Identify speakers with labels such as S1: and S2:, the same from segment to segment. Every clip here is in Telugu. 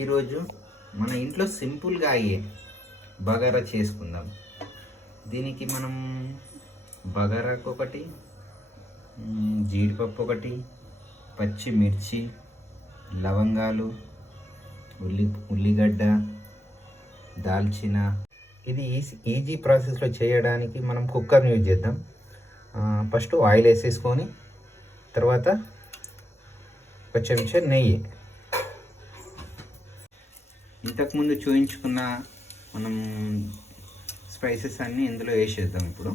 S1: ఈరోజు మన ఇంట్లో సింపుల్గా అయ్యే బగారా చేసుకుందాం. దీనికి మనం బగారాకు ఒకటి జీడిపప్పు ఒకటి పచ్చిమిర్చి లవంగాలు ఉల్లి ఉల్లిగడ్డ దాల్చిన. ఇది ఈజీ ఈజీ ప్రాసెస్లో చేయడానికి మనం కుక్కర్ని యూజ్ చేద్దాం. ఫస్ట్ ఆయిల్ వేసేసుకొని తర్వాత ఒక చెంచా నెయ్యి. ఇంతకుముందు చూయించుకున్న మనం స్పైసెస్ అన్నీ ఇందులో వేసేద్దాం ఇప్పుడు.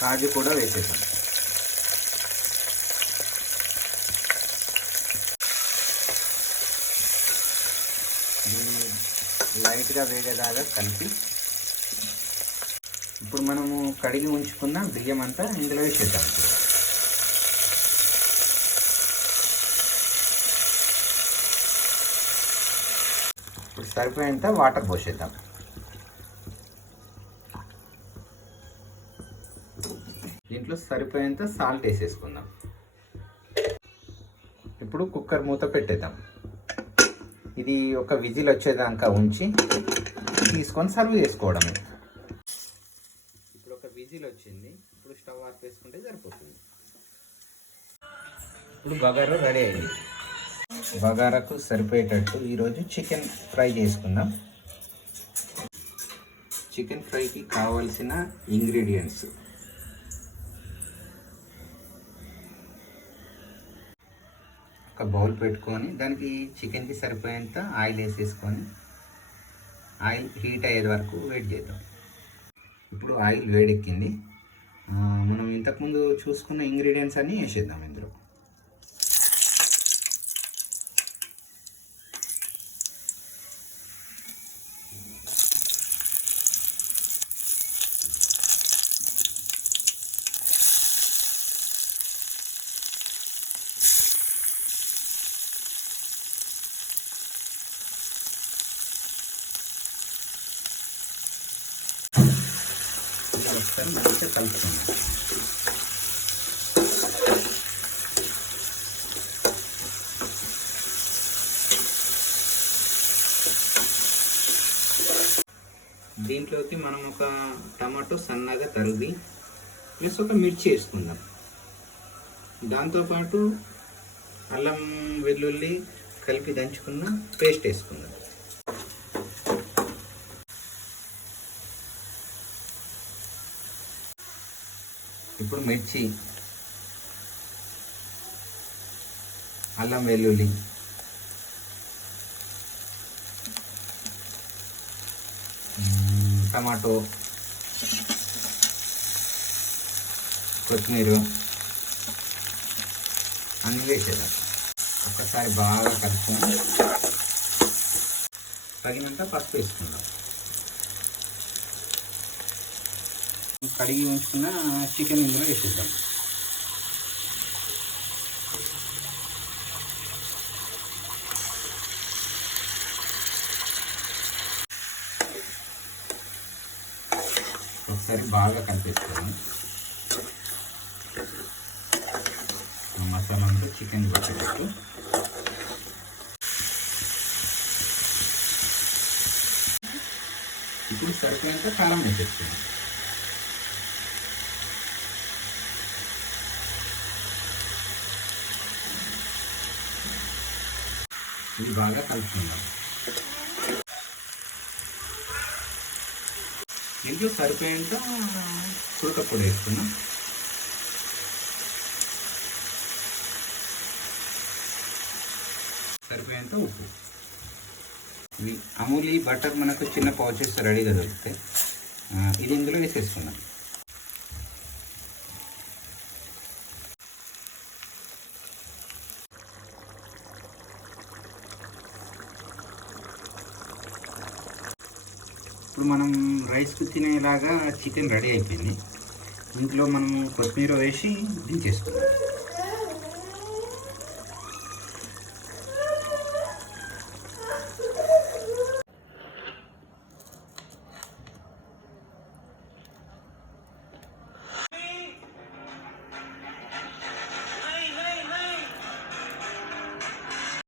S1: కాజు కూడా వేసేద్దాం. లైట్గా వేగేదాకా కలిపి ఇప్పుడు మనము కడిగి ఉంచుకున్న బియ్యం అంతా ఇందులో వేసేద్దాం. సరిపోయేంత వాటర్ పోసేద్దాం. దీంట్లో సరిపోయేంత సాల్ట్ వేసేసుకుందాం. ఇప్పుడు కుక్కర్ మూత పెట్టేద్దాం. ఇది ఒక విజిల్ వచ్చేదాకా ఉంచి తీసుకొని సర్వ్ చేసుకోవడమే. ఇప్పుడు ఒక విజిల్ వచ్చింది. ఇప్పుడు స్టవ్ ఆఫ్ వేసుకుంటే సరిపోతుంది. ఇప్పుడు బగారు రెడీ అయింది. బగారాకు సరిపోయేటట్టు ఈరోజు చికెన్ ఫ్రై చేసుకుందాం. చికెన్ ఫ్రైకి కావాల్సిన ఇంగ్రీడియంట్స్. ఒక బౌల్ పెట్టుకొని దానికి చికెన్కి సరిపోయేంత ఆయిల్ వేసేసుకొని ఆయిల్ హీట్ అయ్యేది వరకు వెయిట్ చేద్దాం. ఇప్పుడు ఆయిల్ వేడెక్కింది. మనం ఇంతకుముందు చూసుకున్న ఇంగ్రీడియంట్స్ అన్నీ వేసేద్దాం ఇందులో. ఒకసారి మంచిగా కలుపుకోండి దీంట్లోకి మనం ఒక టమాటో సన్నగా తరుగి ప్లస్ ఒక మిర్చి వేసుకుందాం. దాంతోపాటు అల్లం వెల్లుల్లి కలిపి దంచుకున్న పేస్ట్ వేసుకుందాం. ఇప్పుడు మిర్చి అల్లం వెల్లుల్లి టమాటో కొత్తిమీర అన్నీ వేసేదాం ఒక్కసారి బాగా కలుపుకొని తగినంత పసుపు వేసుకుందాం. కడిగి ఉంచుకున్న చికెన్ ఇందులో వేసేద్దాం. ఒకసారి బాగా కలిపేసుకోండి మసాలా అంతా చికెన్ పట్టేటట్టు. ఇప్పుడు సరిపోయేంత కారం వేసేస్తున్నాం ఇది బాగా కలుపుకుందాం. దీంట్లో సరిపోయేంత కుడకపొడి వేసుకున్నాం సరిపోయేంత ఉప్పు. ఇది అమూలి బటర్ మనకు చిన్న పౌచెస్ రెడీగా దొరుకుతాయి ఇది ఇందులో వేసేసుకున్నాం ఇప్పుడు మనం రైస్కి తినేలాగా చికెన్ రెడీ అయిపోయింది. ఇంట్లో మనం కొత్తిమీర వేసి దించేసుకుందాం.